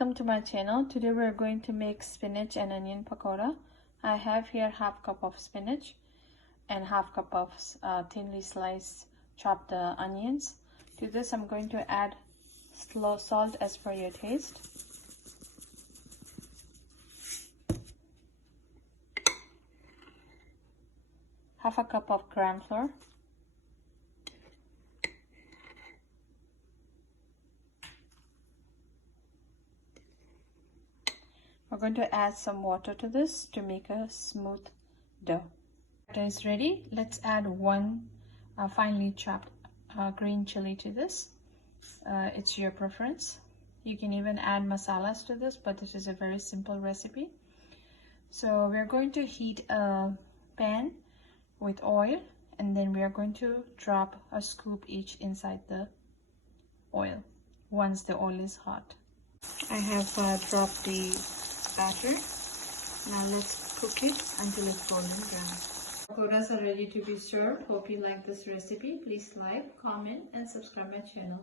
Welcome to my channel. Today we're going to make spinach and onion pakora. I have here half cup of spinach and half cup of thinly sliced chopped onions. To this I'm going to add salt as per your taste. Half a cup of gram flour. We're going to add some water to this to make a smooth dough. Batter is ready. Let's add one finely chopped green chili to this. It's your preference. You can even add masalas to this, but it is a very simple recipe. So we're going to heat a pan with oil, and then we are going to drop a scoop each inside the oil once the oil is hot. I have dropped the batter. Now let's cook it until it's golden brown. Pakoras are ready to be served. Hope you like this recipe. Please like, comment and subscribe my channel.